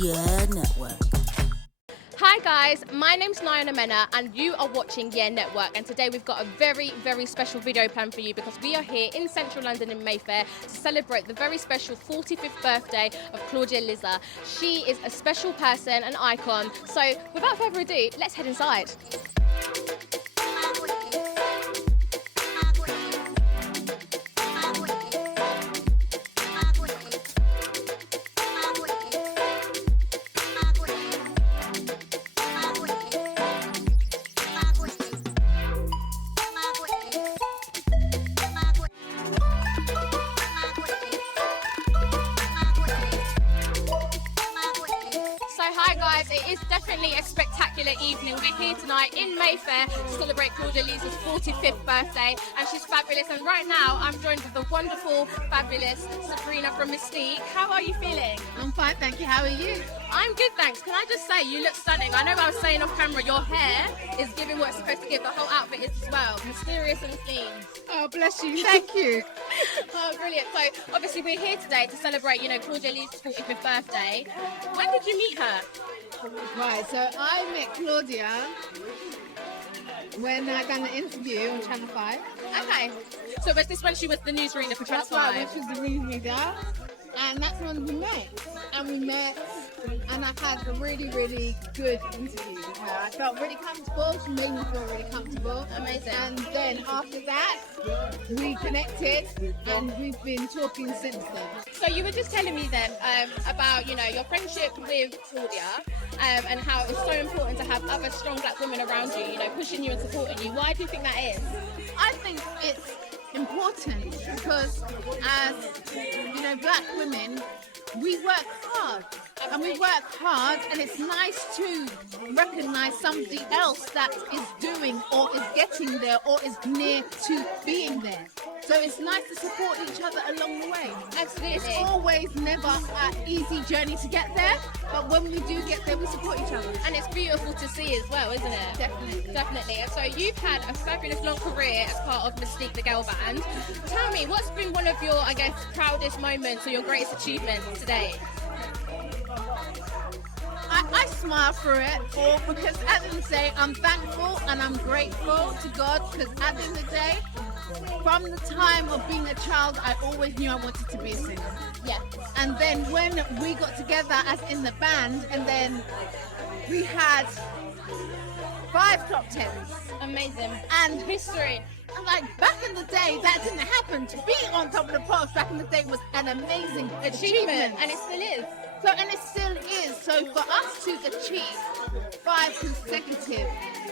YEEEAAH Network. Hi guys, my name's Nayana Mena and you are watching YEEEAAH Network, and today we've got a very, very special video planned for you because we are here in central London in Mayfair to celebrate the very special 45th birthday of Claudia-Liza. She is a special person, an icon, so without further ado, let's head inside. Hi guys, it is definitely a spectacular evening. We're here tonight in Mayfair to celebrate Claudia-Liza's 45th birthday, and she's fabulous. And right now I'm joined with the wonderful, fabulous Sabrina from Mystique. How are you feeling? I'm fine, thank you. How are you? I'm good, thanks. Can I just say, you look stunning. I know I was saying off camera, your hair is giving what it's supposed to give. The whole outfit is as well. Mysterious and clean. Oh, bless you. Thank you. Oh, brilliant. So, obviously, we're here today to celebrate, Claudia-Liza's 45th birthday. When did you meet her? Right, so I met Claudia when I done an interview on Channel 5. Okay. So was this when she was the newsreader for Channel 5? That's right, when she was the news reader. And that's when we met. And I had a really, really good interview with her. I felt really comfortable. She made me feel really comfortable. Amazing. And then after that, we connected and we've been talking since then. So you were just telling me then about, your friendship with Claudia and how it's so important to have other strong black women around you, pushing you and supporting you. Why do you think that is? I think it's important because as black women, we work hard. And we work hard, and it's nice to recognize somebody else that is doing or is getting there or is near to being there. So it's nice to support each other along the way. Absolutely. It's always never an easy journey to get there, but when we do get there, we support each other. And it's beautiful to see as well, isn't it? Definitely. Definitely. And so you've had a fabulous long career as part of Mystique, the girl band. Tell me, what's been one of your, proudest moments or your greatest achievements today? I smile through it all because at the end of the day, I'm thankful and I'm grateful to God because at the end of the day, from the time of being a child, I always knew I wanted to be a singer. Yeah. And then when we got together as in the band, and then we had 5 top 10s. Amazing. And history. And back in the day, that didn't happen. To be on top of the pops back in the day was an amazing achievement. And it still is. And it still is. So for us to achieve 5 consecutive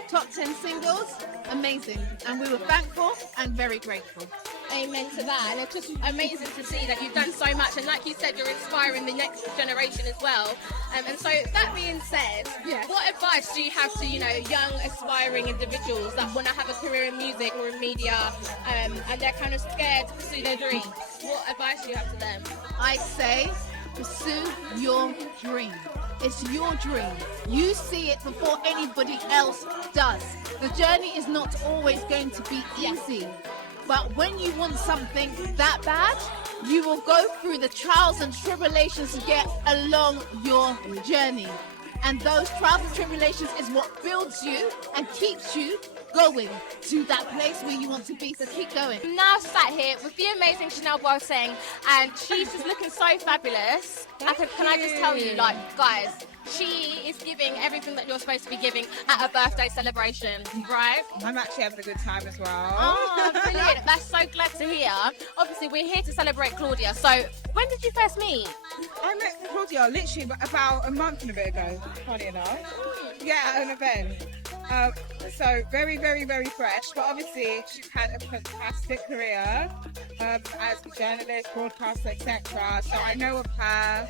top 10 singles, amazing. And we were thankful and very grateful. Amen to that. And it's just amazing to see that you've done so much. And like you said, you're inspiring the next generation as well. And so that being said, yes. What advice do you have to, young aspiring individuals that want to have a career in music or in media and they're kind of scared to pursue their dreams? What advice do you have to them? I say, pursue your dream. It's your dream. You see it before anybody else does. The journey is not always going to be easy. But when you want something that bad, you will go through the trials and tribulations to get along your journey. And those trials and tribulations is what builds you and keeps you going to that place where you want to be. So keep going. I'm now sat here with the amazing Chanel Boateng, and she's just looking so fabulous. Can I just tell you, guys, she is giving everything that you're supposed to be giving at a birthday celebration, right? I'm actually having a good time as well. Oh, brilliant. That's so glad to hear. Obviously, we're here to celebrate Claudia. So, when did you first meet? I met Claudia literally about a month and a bit ago, funny enough. Yeah, at an event. So very, very, very fresh. But obviously, she's had a fantastic career as a journalist, broadcaster, etc. So I know of her.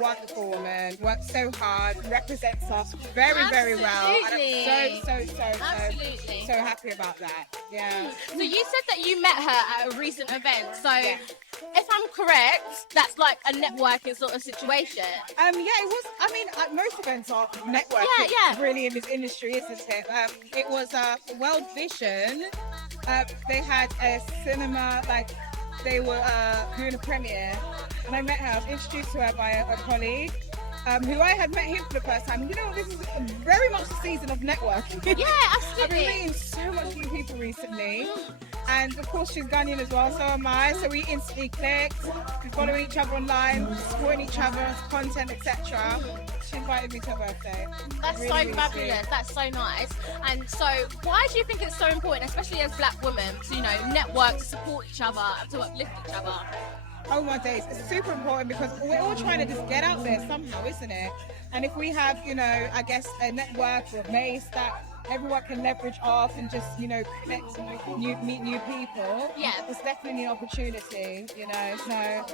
Wonderful woman, works so hard, represents us very, very well. And I'm so happy about that. Yeah. So you said that you met her at a recent event. So if I'm correct, that's like a networking sort of situation. Yeah, it was. I mean, most events are networking. Really, in this industry, isn't it? It was World Vision. They had a cinema, they were doing a premiere, and I met her. I was introduced to her by a colleague, who I had met him for the first time. You know, this is very much the season of networking. Yeah, I've been absolutely. meeting so much new people recently. And of course she's Ghanaian as well, so am I. So we instantly clicked, we follow each other online, supporting each other's content, etc. She invited me to her birthday. That's Really, so really fabulous. sweet. That's so nice. And so, why do you think it's so important, especially as Black women, to network, to support each other, to uplift each other? Oh my days, it's super important because we're all trying to just get out there somehow, isn't it? And if we have, I guess a network or a base that everyone can leverage off and just, connect and meet new people, Yeah. it's definitely an opportunity, So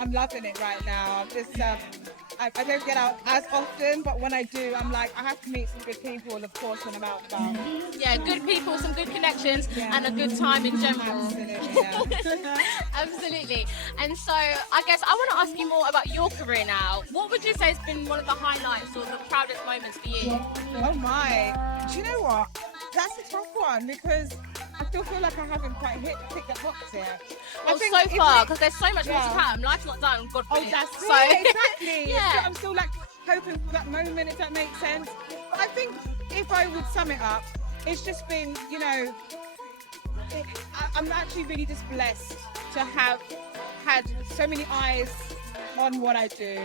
I'm loving it right now. I'm just, I don't get out as often, but when I do, I'm like, I have to meet some good people, of course, when I'm out and about. Yeah, good people, some good connections, Yeah. and a good time in general. Absolutely, yeah. Absolutely. And so, I guess I want to ask you more about your career now. What would you say has been one of the highlights or the proudest moments for you? Oh my. Do you know what? That's a tough one because I still feel like I haven't quite ticked that box yet. I Well, think so if far, we- because there's so much more to Yeah. come. Life's not done, God Oh, forbid. that's so, it, exactly. Yeah. I'm still like hoping for that moment, if that makes sense. But I think if I would sum it up, it's just been, I'm actually really just blessed to have had so many eyes on what I do.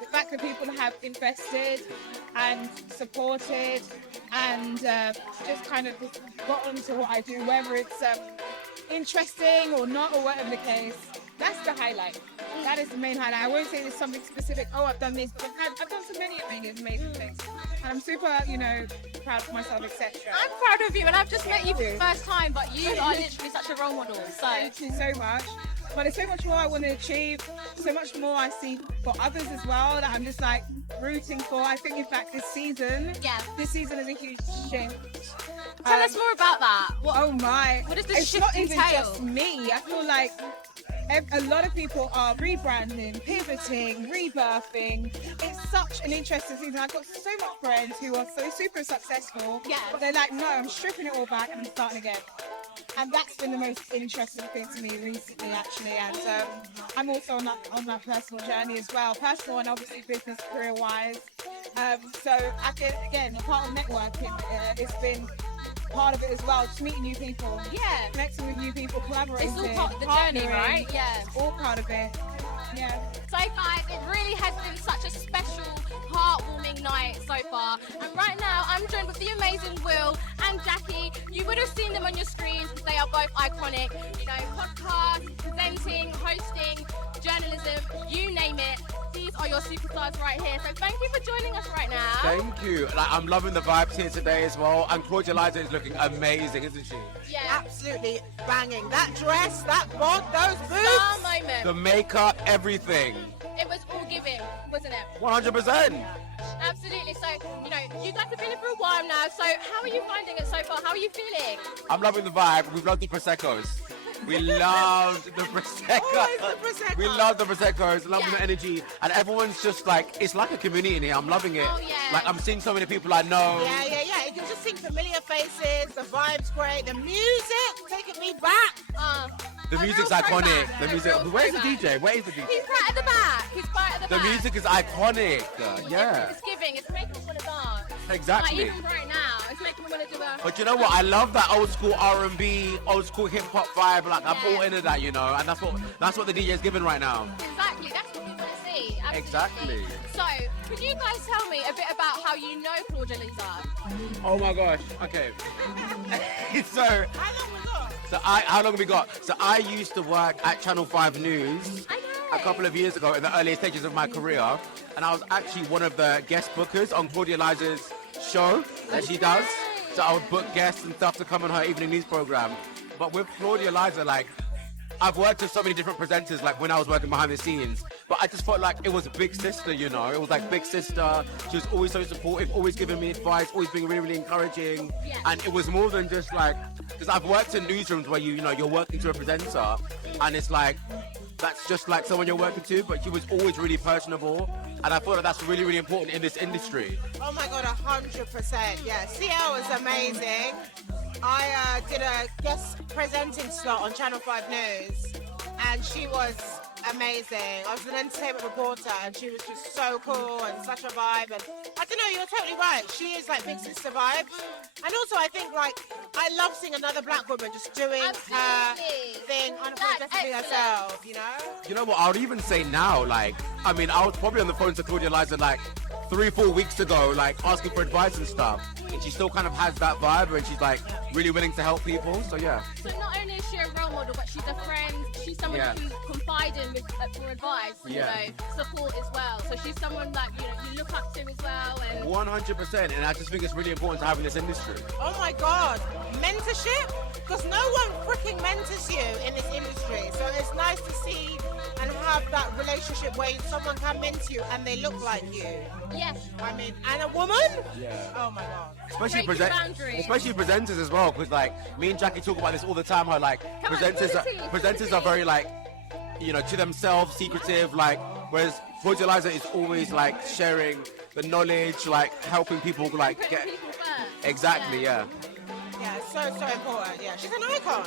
The fact that people have invested and supported and just kind of just got onto what I do, whether it's interesting or not or whatever the case. That's the highlight. That is the main highlight. I won't say there's something specific. Oh, I've done this, but I've done so many amazing things, and I'm super, proud of myself, etc. I'm proud of you, and I've just met you for the you. first time, but you are literally such a role model. So, Thank you so much. But there's so much more I want to achieve, so much more I see for others as well that I'm just like rooting for. I think, in fact, this season is a huge shift. tell us more about that. Oh my! What does the It's shift not even entail? just me. I feel like a lot of people are rebranding, pivoting, rebirthing. It's such an interesting season. I've got so much friends who are so super successful, Yeah. but they're like, no, I'm stripping it all back and I'm starting again. And that's been the most interesting thing to me recently, actually. And I'm also on that personal journey as well, personal and obviously business career-wise. So again, a part of networking, it's been part of it as well, just meeting new people, Yeah. connecting with new people, collaborating. It's all part of the journey, partnering. right? Yeah. It's all part of it. Yeah. So guys, it really has been such a special, heartwarming night so far. And right now, I'm joined with the amazing Will and Jackie. You would have seen them on your screens. They are both iconic. Podcast, presenting, hosting, journalism, you name it. These are your superstars right here. So thank you for joining us right now. Thank you. I'm loving the vibes here today as well. And Claudia-Liza is looking amazing, isn't she? Yeah. Absolutely banging. That dress, that bod, those boobs. Star moment. The makeup, everything. It was all giving, wasn't it? 100%. Absolutely. So, you guys have been here for a while now. So, how are you finding it so far? How are you feeling? I'm loving the vibe. We've loved the Prosecco's. We loved the Prosecco. Always the Prosecco. We love the Prosecco's, loving Yeah. the energy. And everyone's just like, it's like a community in here. I'm loving it. Oh, yeah. Like, I'm seeing so many people I know. Yeah. You can just see familiar faces. The vibe's great. The music taking me back. The A music's real iconic. throwback. The A music. real Where's the throwback. DJ? Where is the DJ? He's right at the back. He's right at the The back. music is iconic. Yeah. It's giving. It's making me want to dance. Exactly. Like, even right now, it's making me want to do a... But you know what? I love that old school R&B, old school hip hop vibe. Like I'm Yeah. all into that, and that's what the DJ is giving right now. Exactly. That's what we want to see. Absolutely. Exactly. So, can you guys tell me a bit about how you know Claudia-Liza? Oh my gosh. Okay. so How long we got? how long have we got? So I used to work at Channel 5 News I know. a couple of years ago in the earliest stages of my career, and I was actually one of the guest bookers on Claudia-Liza's show that she does. So I would book guests and stuff to come on her evening news program. But with Claudia-Liza, like, I've worked with so many different presenters, like when I was working behind the scenes, but I just felt like it was big sister, It was like big sister. She was always so supportive, always giving me advice, always being really, really encouraging. Yeah. And it was more than just like, because I've worked in newsrooms where you're working to a presenter, and it's like, that's just like someone you're working to, but she was always really personable. And I thought that's really, really important in this industry. Oh my God, 100%. Yeah, CL was amazing. I did a guest presenting slot on Channel 5 News, and she was amazing. I was an entertainment reporter and she was just so cool and such a vibe. And I don't know, you're totally right. She is like big sister vibes. And also I think like, I love seeing another black woman just doing her thing, unapologetically herself, you know? You know what, I would even say now, like, I mean, I was probably on the phone to Claudia-Liza like 3-4 weeks ago, like asking for advice and stuff. And she still kind of has that vibe and she's like really willing to help people, so yeah. So not only is she a role model, but she's a friend. She's someone you confide in with, for advice, you know, support as well. So she's someone that, you know, you look up to as well. And 100%, and I just think it's really important to have in this industry. Oh my God, mentorship? Because no one freaking mentors you in this industry. So it's nice to see and have that relationship where someone can mentor you and they look like you. yes. I mean, and a woman? Yeah. Oh my God. Especially boundaries. presenters as well, because like me and Jackie talk about this all the time. How like presenters are very like, you know, to themselves, secretive. Like, whereas Claudia-Liza is always like sharing the knowledge, like helping people like get People first. exactly, yeah. Yeah, so important. Yeah, she's an icon.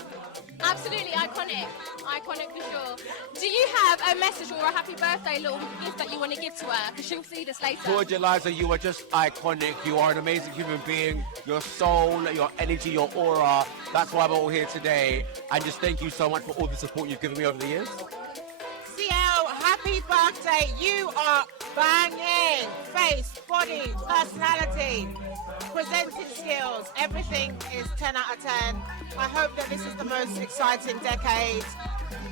Absolutely iconic. Iconic for sure. Do you have a message or a happy birthday little gift that you want to give to her? Because she'll see this later. Claudia-Liza, you are just iconic. You are an amazing human being. Your soul, your energy, your aura. That's why we're all here today. And just thank you so much for all the support you've given me over the years. CL, happy birthday. You are banging. Face, body, personality, presenting skills. Everything is 10 out of 10. I hope that this is the most exciting decade.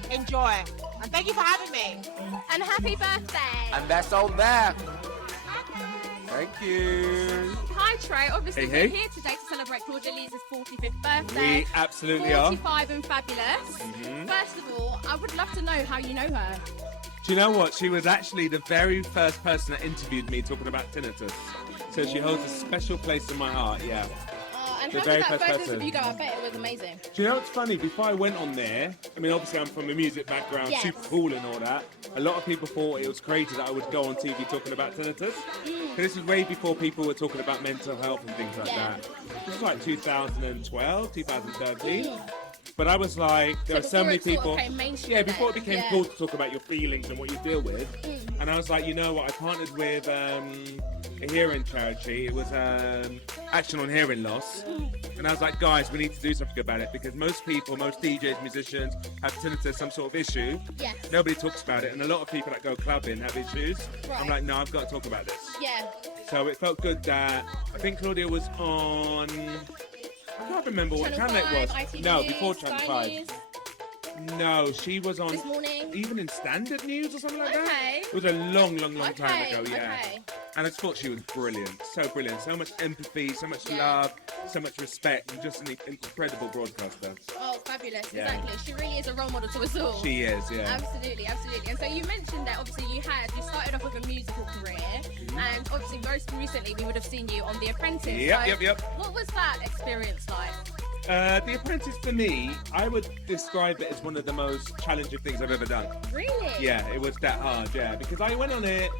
Enjoy. And thank you for having me. And happy birthday. And that's all there. Thank you. Hi Trey, obviously Hey, hey. we're here today to celebrate Claudia-Liza's 45th birthday. We absolutely are. 45 and fabulous. First of all, I would love to know how you know her. Do you know what? She was actually the very first person that interviewed me talking about tinnitus. So she holds a special place in my heart, yeah. And The how very did that first first person. interview go? I bet it was amazing. Do you know what's funny? Before I went on there, I mean, obviously I'm from a music background, Yes. super cool and all that. A lot of people thought it was crazy that I would go on TV talking about tinnitus. But this was way before people were talking about mental health and things like Yeah. that. This was like 2012, 2013. But I was like, there were so before many it sort of people. became mainstream Yeah, before it then. became Yeah. cool to talk about your feelings and what you deal with. And I was like, you know what? I partnered with a hearing charity. It was Action on Hearing Loss. And I was like, guys, we need to do something about it because most people, most DJs, musicians have tinnitus, some sort of issue. Yes. Nobody talks about it, and a lot of people that go clubbing have issues. Right. I'm like, no, I've got to talk about this. Yeah. So it felt good that I think Claudia was on. I can't remember what Channel channel it 5, was. ITV No, News, before Channel Sky 5. News. No, she was on. This morning. Even in Standard News or something like that. Okay. It was a long time ago. Yeah. Okay. And I just thought she was brilliant, so brilliant, so much empathy, so much Yeah. love, so much respect, and just an incredible broadcaster. Oh, fabulous. Yeah. Exactly. She really is a role model to us all. She is, yeah. Absolutely, absolutely. And so you mentioned that obviously you started off with a musical career, and obviously most recently we would have seen you on The Apprentice. Yep. What was that experience like? The Apprentice for me, I would describe it as one of the most challenging things I've ever done. Really? Yeah, it was that hard, yeah. Because I went on it,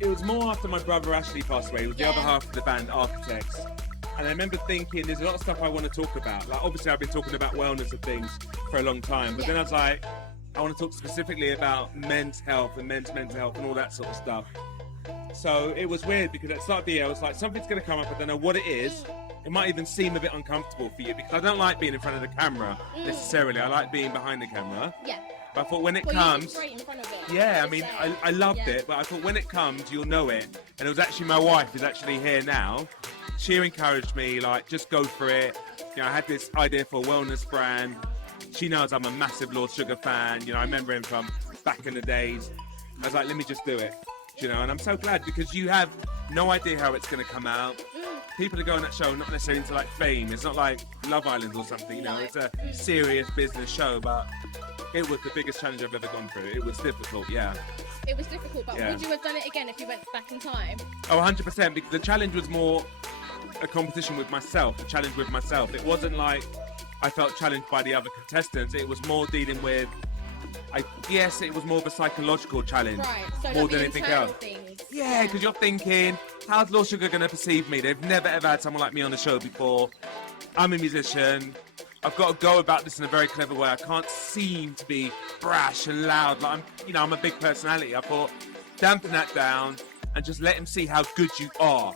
it was more after my brother Ashley passed away. It was the Yeah. other half of the band, Architects. And I remember thinking, there's a lot of stuff I want to talk about. Like, obviously I've been talking about wellness and things for a long time. But Yeah. then I was like, I want to talk specifically about men's health and men's mental health and all that sort of stuff. So it was weird because at the start of the year, I was like, something's going to come up. I don't know what it is. It might even seem a bit uncomfortable for you because I don't like being in front of the camera necessarily. I like being behind the camera. Yeah. But I thought when it Well, you were comes, straight in front of it. yeah, I Like mean, you said. I loved Yeah. it, but I thought when it comes, you'll know it. And it was actually my wife who's actually here now. She encouraged me, like, just go for it. You know, I had this idea for a wellness brand. She knows I'm a massive Lord Sugar fan. You know, I remember him from back in the days. I was like, let me just do it. You know, and I'm so glad because you have no idea how it's going to come out. People that go on that show are not necessarily into like fame. It's not like Love Island or something, you know. It's a serious business show, but it was the biggest challenge I've ever gone through. It was difficult, yeah. It was difficult, but Yeah. would you have done it again if you went back in time? Oh, 100%, because the challenge was more a competition with myself, a challenge with myself. It wasn't like I felt challenged by the other contestants. It was more dealing with, I guess it was more of a psychological challenge Right. So more like than the anything internal else. things. Yeah, because you're thinking, how's Lord Sugar going to perceive me? They've never ever had someone like me on the show before. I'm a musician. I've got to go about this in a very clever way. I can't seem to be brash and loud. Like I'm a big personality. I thought, dampen that down and just let him see how good you are,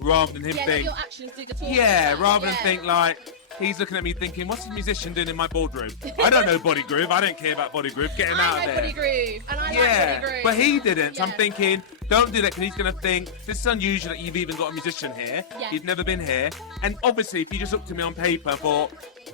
rather than him let think. your actions do the talking. Rather than think like. He's looking at me thinking, what's a musician doing in my boardroom? I don't know Body Groove. I don't care about Body Groove. Get him out of there. Body Groove, and I like Body Groove. But he didn't. So I'm Yeah. thinking, don't do that, because he's going to think, this is unusual that you've even got a musician here. Yeah. He's never been here. And obviously, if you just looked at me on paper and thought,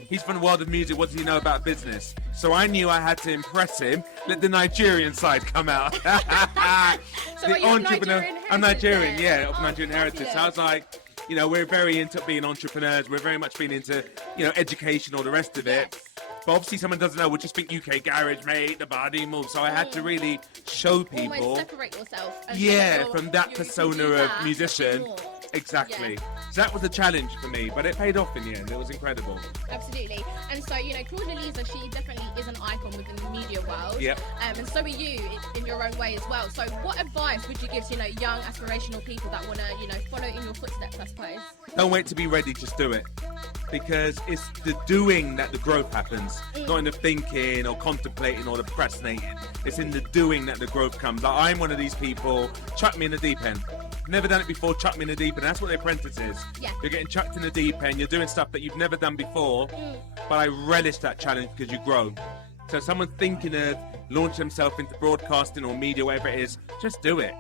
he's from the world of music, what does he know about business? So I knew I had to impress him, let the Nigerian side come out. So are you of Nigerian I'm Nigerian, heritage of then? Nigerian heritage. So I was like, we're very into being entrepreneurs. We're very much being into, education, all the rest of it. But obviously someone doesn't know, would just think UK garage, mate, the body moves. So I had to really show people. Almost separate yourself. And From that you persona do of that, musician. more. Exactly. Yeah. So that was a challenge for me, but it paid off in the end. It was incredible. Absolutely. And so, Claudia-Liza, she definitely is an icon within the media world. Yep. And so are you in your own way as well. So what advice would you give to, young aspirational people that want to, follow in your footsteps, I suppose? Don't wait to be ready, just do it. Because it's the doing that the growth happens, not in the thinking or contemplating or the procrastinating. It's in the doing that the growth comes. Like, I'm one of these people, chuck me in the deep end. Never done it before, chuck me in the deep end. That's what the apprentice is. Yeah. You're getting chucked in the deep end, you're doing stuff that you've never done before, but I relish that challenge because you grow. So someone thinking of launching themselves into broadcasting or media, whatever it is, just do it.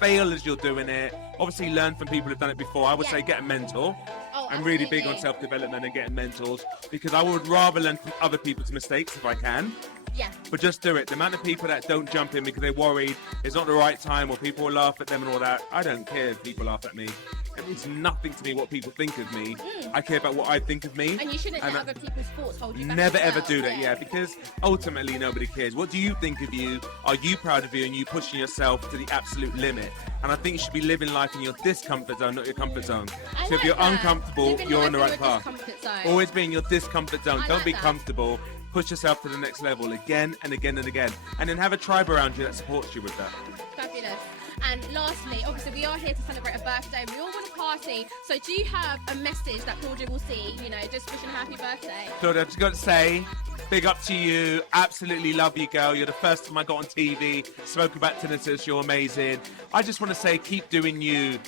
Fail as you're doing it. Obviously learn from people who've done it before. I would say get a mentor. Oh, I'm really big absolutely. on self-development and getting mentors because I would rather learn from other people's mistakes if I can. Yeah. But just do it. The amount of people that don't jump in because they're worried it's not the right time or people will laugh at them and all that. I don't care if people laugh at me. It means nothing to me what people think of me. I care about what I think of me. And you shouldn't let other people's thoughts hold you back. Never as ever well. do that, because ultimately nobody cares. What do you think of you? Are you proud of you and you pushing yourself to the absolute limit? And I think you should be living life in your discomfort zone, not your comfort zone. I So if like you're that. uncomfortable, Living you're life on the in right your path. discomfort zone. Always be in your discomfort zone. I Don't like be that. comfortable. Push yourself to the next level again and again and again. And then have a tribe around you that supports you with that. Fabulous. And lastly, obviously, we are here to celebrate a birthday. We all want to party. So do you have a message that Claudia will see, just wishing a happy birthday? Claudia, I've just got to say, big up to you. Absolutely love you, girl. You're the first time I got on TV, spoke about tinnitus. You're amazing. I just want to say, keep doing you.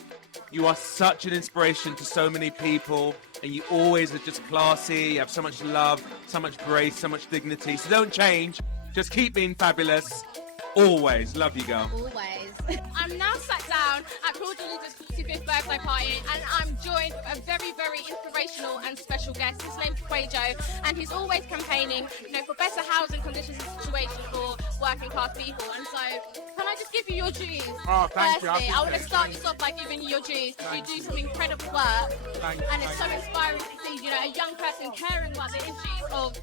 You are such an inspiration to so many people, and you always are just classy. You have so much love, so much grace, so much dignity. So don't change. Just keep being fabulous. Always. Love you, girl. Always. I'm now sat down at Claudia-Liza's 45th birthday party, and I'm joined with a very, very inspirational and special guest. His name's Tre, and he's always campaigning, for better housing conditions and situations for working class people. And so, can I just give you your dues? Oh, thank you. Firstly, I want to start this off by giving you your dues. You do some incredible work, and it's so inspiring to see, a young person caring about the issues of,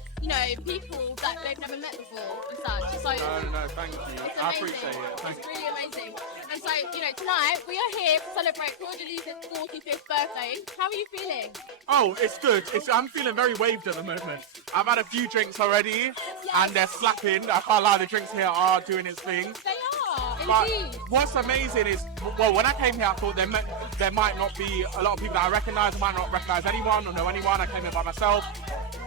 people that they've never met before and such. So, No, thank you. it's I amazing. appreciate it. Thank It's really amazing. And so, tonight we are here to celebrate Claudia-Liza's 45th birthday. How are you feeling? Oh, it's good. I'm feeling very waved at the moment. I've had a few drinks already, and they're slapping. I can't lie, the drinks here are doing its thing. They are, But indeed. what's amazing is, when I came here, I thought there might not be a lot of people that I recognise. I might not recognise anyone or know anyone. I came here by myself.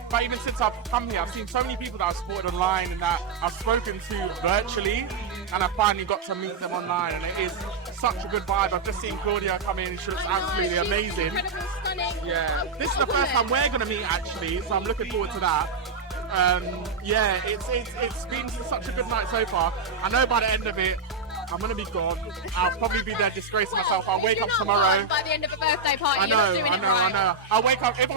But even since I've come here, I've seen so many people that I've supported online and that I've spoken to virtually, and I finally got to meet them online, and it is such a good vibe. I've just seen Claudia come in, she looks I know, absolutely she's amazing. Incredible, stunning. Yeah, this is the first time we're going to meet actually, so I'm looking forward to that. It's been such a good night so far. I know by the end of it, I'm going to be gone. I'll probably be there disgracing myself. I'll wake up tomorrow. By the end of a birthday party, I you're not doing know. it right. I'll wake up, if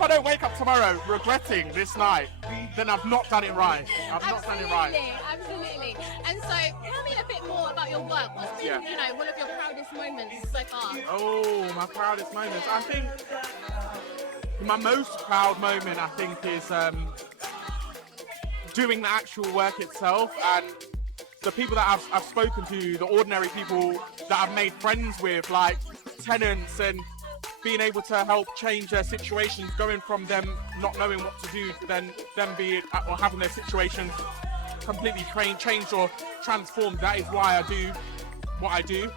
I don't wake up tomorrow regretting this night, then I've not done it right. I've not done it right. Absolutely. And so, tell me a bit more about your work. What's been, one of your proudest moments so far? Oh, my proudest moments. I think my most proud moment, I think, is doing the actual work itself, and the people that I've spoken to, the ordinary people that I've made friends with, like tenants, and being able to help change their situations, going from them not knowing what to do to then them or having their situations completely changed or transformed. That is why I do what I do.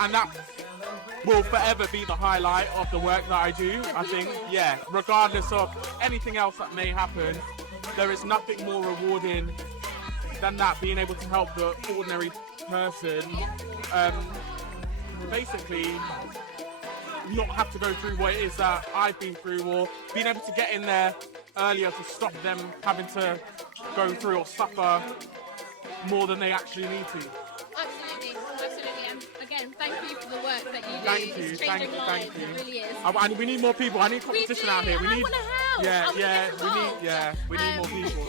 And that will forever be the highlight of the work that I do. I think, yeah, regardless of anything else that may happen, there is nothing more rewarding than that, being able to help the ordinary person basically not have to go through what it is that I've been through, or being able to get in there earlier to stop them having to go through or suffer more than they actually need to. Absolutely, absolutely. And again, thank you for the work that you do. Thank you, It's changing lives. thank you. It really is. And we need more people. I need We competition do, out here. and I want to help. I wanna get involved. We need more people.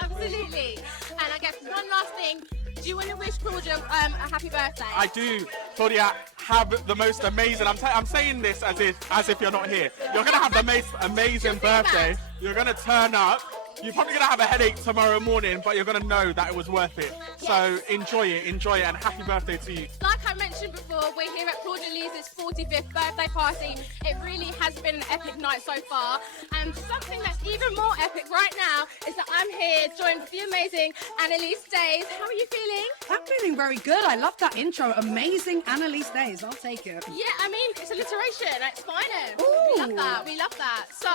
Absolutely. And I guess one last thing. Do you want to wish Claudia a happy birthday? I do. Claudia, have the most amazing. I'm saying this as if you're not here. You're gonna have the most amazing birthday. You're gonna turn up. You're probably gonna have a headache tomorrow morning, but you're gonna know that it was worth it. So enjoy it, and happy birthday to you. Like I mentioned before, we're here at Claudia-Liza's 45th birthday party. It really has been an epic night so far. And something that's even more epic right now is that I'm here joined with the amazing Analise Days. How are you feeling? I'm feeling very good. I love that intro. Amazing Analise Days. I'll take it. Yeah, I mean, it's alliteration at its finest. Ooh. We love that. We love that. So,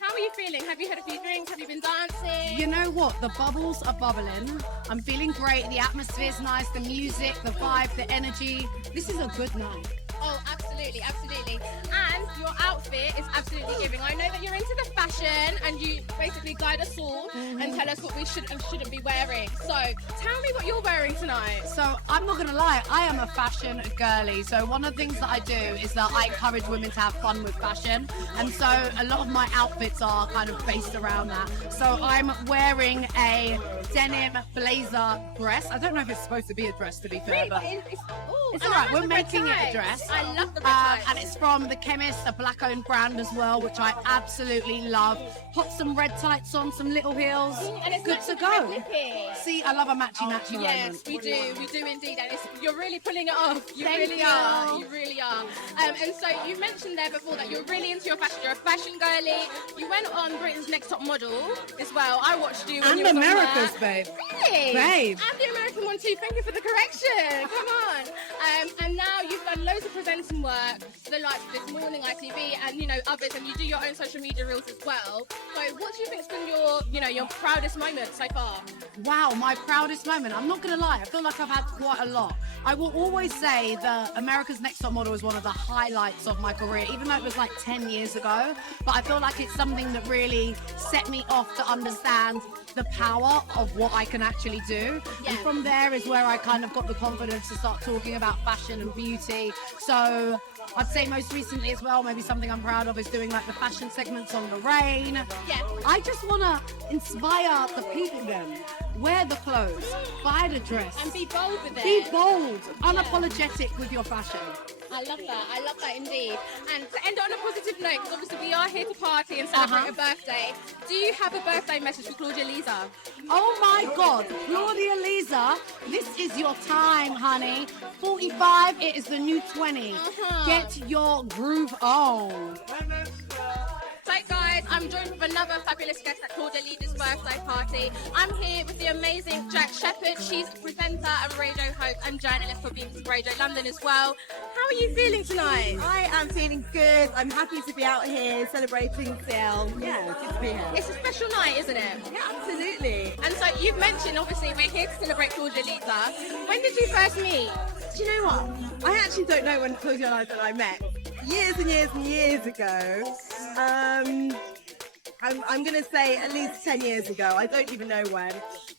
how are you feeling? Have you had a few drinks? Have you been dancing? You know what? The bubbles are bubbling. I'm feeling great. The atmosphere's nice. The music, the vibe, the energy. This is a good night. Oh, absolutely, absolutely. And your outfit is absolutely giving. I know that you're into the fashion and you basically guide us all and tell us what we should and shouldn't be wearing. So tell me what you're wearing tonight. So I'm not going to lie, I am a fashion girly. So one of the things that I do is that I encourage women to have fun with fashion. And so a lot of my outfits are kind of based around that. So I'm wearing a denim blazer dress. I don't know if it's supposed to be a dress, to be fair, but it's all right. We're making it a dress. I love the red tights. And it's from The Chemist, a black-owned brand as well, which I absolutely love. Put some red tights on, some little heels. And it's good to go. zippy. See, I love a matchy-matchy Yes, moment. we do indeed, and you're really pulling it off. You Thank really you. are. You really are. And so you mentioned there before that you're really into your fashion. You're a fashion girly. You went on Britain's Next Top Model as well. I watched you. When And you was on America's, there. babe. Really? Babe. And the American one too. Thank you for the correction. Come on. And now you've done loads of presenting work for the likes of This Morning, ITV, and others, and you do your own social media reels as well. So what do you think's been your proudest moment so far? Wow, my proudest moment. I'm not going to lie. I feel like I've had quite a lot. I will always say that America's Next Top Model is one of the highlights of my career, even though it was like 10 years ago. But I feel like it's something that really set me off to understand the power of what I can actually do. Yeah. And from there is where I kind of got the confidence to start talking about fashion and beauty. So I'd say most recently as well, maybe something I'm proud of is doing like the fashion segments on the rain. Yeah. I just want to inspire the people then. Wear the clothes, buy the dress. And be bold with it. Be bold, unapologetic with your fashion. I love that indeed. And to end on a positive note, because obviously we are here to party and celebrate a birthday, do you have a birthday message for Claudia-Liza? Oh my God, Claudia-Liza, this is your time, honey. 45, it is the new 20. Get your groove on. So guys, I'm joined with another fabulous guest at Claudia-Liza's birthday party. I'm here with the amazing Jack Shepherd. She's a presenter and radio host and journalist for BBC Radio London as well. How are you feeling tonight? I am feeling good. I'm happy to be out here celebrating Sale. Yeah, it's good to be here. It's a special night, isn't it? Yeah, absolutely. And so you've mentioned, obviously, we're here to celebrate Claudia-Liza. When did you first meet? Do you know what? I actually don't know when Claudia-Liza and I met. Years and years and years ago. I'm going to say at least 10 years ago. I don't even know when.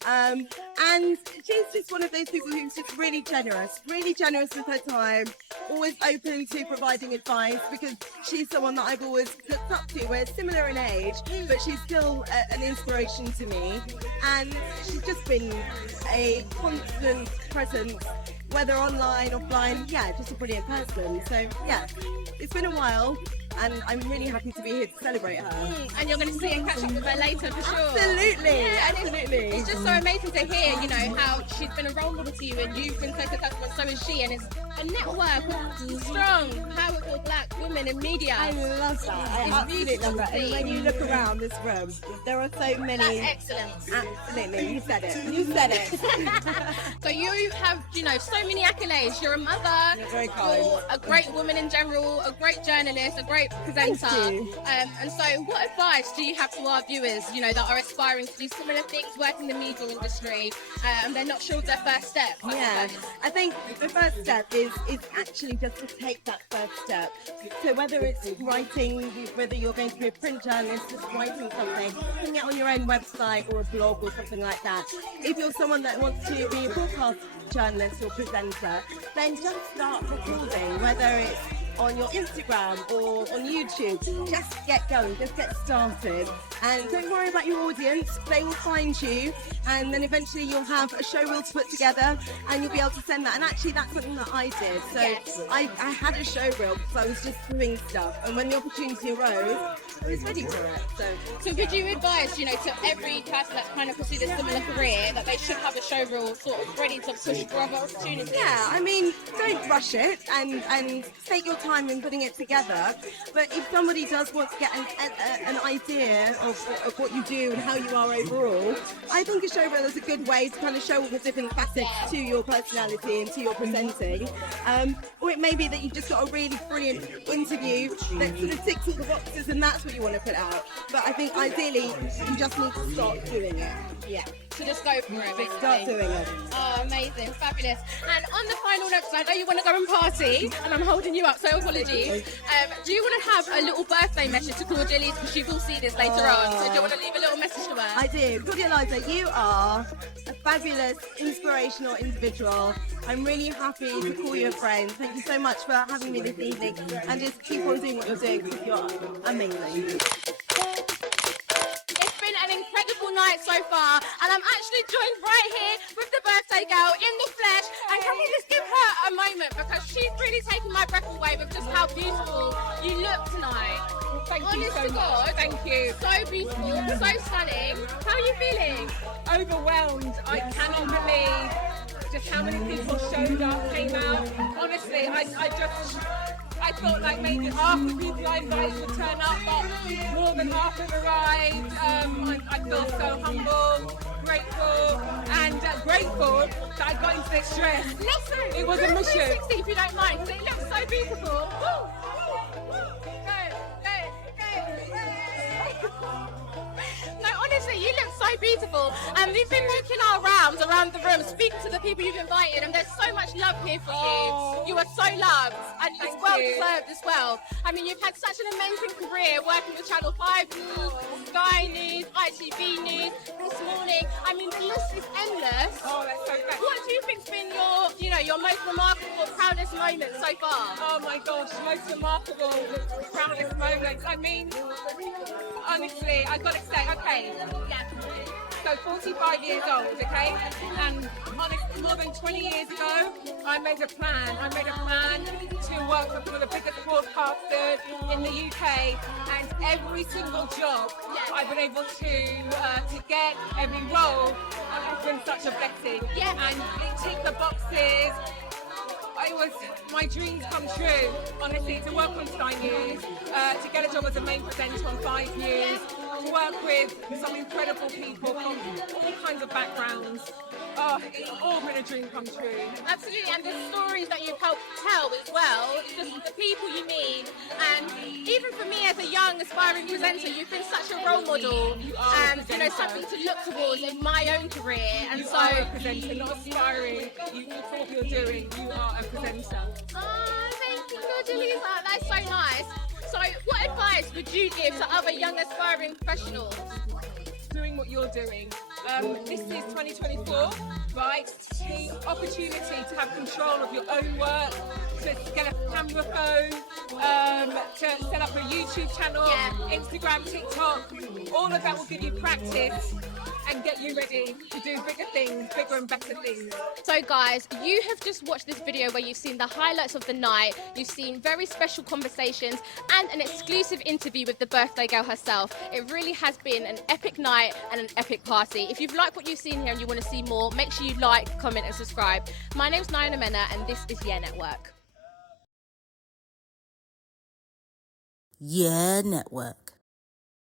And she's just one of those people who's just really generous with her time, always open to providing advice, because she's someone that I've always looked up to. We're similar in age, but she's still an inspiration to me. And she's just been a constant presence, whether online, offline. Yeah, just a brilliant person. So yeah, it's been a while. And I'm really happy to be here to celebrate her. And you're going to see and catch up with her later for sure. Absolutely, Yeah, and absolutely. It's just so amazing to hear, how she's been a role model to you and you've been so successful and so is she. And it's a network of strong, powerful black women in media. I love that. I It's absolutely love that. And beautiful when you look around this room, there are so many. That's excellent. Absolutely, you said it. You said it. So you have, so many accolades. You're a mother. You're very kind. You're a great woman in general, a great journalist, a great presenter. Thank you. And so, what advice do you have to our viewers, that are aspiring to do similar things, work in the media industry, and they're not sure of their first step? Yeah, I think the first step is actually just to take that first step. So whether it's writing, whether you're going to be a print journalist, just writing something, putting it on your own website or a blog or something like that. If you're someone that wants to be a broadcast journalist or presenter, then just start recording, whether it's on your Instagram or on YouTube. Just get going, just get started, and don't worry about your audience. They will find you, and then eventually you'll have a show reel to put together and you'll be able to send that. And actually that's something that I did. So I had a show reel because I was just doing stuff, and when the opportunity arose, I was ready for it. So would you advise, to every person that's kind of pursued a similar career, that they should have a show reel sort of ready to push for other opportunities? Yeah, I mean, don't rush it and take your time in putting it together. But if somebody does want to get an idea of what you do and how you are overall, I think a show reel is a good way to kind of show all the different facets to your personality and to your presenting. Or it may be that you've just got a really brilliant interview that sort of ticks all the boxes and that's what you want to put out. But I think ideally you just need to start doing it. Yeah. So just go for it, basically. Start doing it. Oh, amazing, fabulous. And on the final note, 'cause I know you want to go and party, and I'm holding you up, so apologies. Do you want to have a little birthday message to Claudia-Liza, because she will see this later on? So do you want to leave a little message to her? I do. Claudia-Liza, you are a fabulous, inspirational individual. I'm really happy to call you a friend. Thank you so much for having me this evening, and just keep on doing what you're doing because you're amazing. It's been an incredible night so far, and I'm actually joined right here with the birthday girl in the flesh. And can we just give her a moment, because she's really taken my breath away with just how beautiful you look tonight. Thank you Honest so to much. God, Thank you. so beautiful, so stunning. How are you feeling? Overwhelmed. I cannot believe just how many people showed up, came out. Honestly, I thought like maybe half the people I invited would turn up, but more than half have arrived. I feel so humble, grateful, and grateful that I got into this dress. Listen, It was a mission. 360 if you don't mind, 'cause it looks so beautiful. Woo! No, honestly, you look so beautiful. And we've been making our rounds around the room, speaking to the people you've invited, and there's so much love here for you. You are so loved, and it's well deserved as well. I mean, you've had such an amazing career working with Channel 5 News, Sky News, ITV News, this morning. I mean, the list is endless. Oh, that's so great. What do you think's been your most remarkable, proudest moment so far? Oh my gosh, most remarkable, proudest moments. I mean, honestly, I gotta say, okay, so 45 years old, okay, and honestly, more than 20 years ago, I made a plan. I made a plan to work for one of the biggest broadcasters in the UK, and every single job I've been able to get, every role, it's been such a blessing. Yeah. And it ticked the boxes. It was my dreams come true, honestly, to work on Sky News, to get a job as a main presenter on 5 News, to work with some incredible people from all kinds of backgrounds. Oh, it's all been a dream come true. Absolutely, and the stories that you've helped tell as well, just the people you meet, and even for me as a young aspiring presenter, you've been such a role model, and something to look towards in my own career. And You so, are a presenter, not aspiring. You know what you're doing. You are a presenter. oh, thank you, Claudia-Liza. That's so nice. So, what advice would you give to other young aspiring professionals? Doing what you're doing. This is 2024, right? The opportunity to have control of your own work, to get a camera phone, to set up a YouTube channel, Instagram, TikTok, all of that will give you practice and get you ready to do bigger things, bigger and better things. So guys, you have just watched this video where you've seen the highlights of the night, you've seen very special conversations and an exclusive interview with the birthday girl herself. It really has been an epic night and an epic party. If you've liked what you've seen here and you want to see more, make sure you like, comment and subscribe. My name's Nayana Mena and this is YEEEAAH Network. YEEEAAH Network.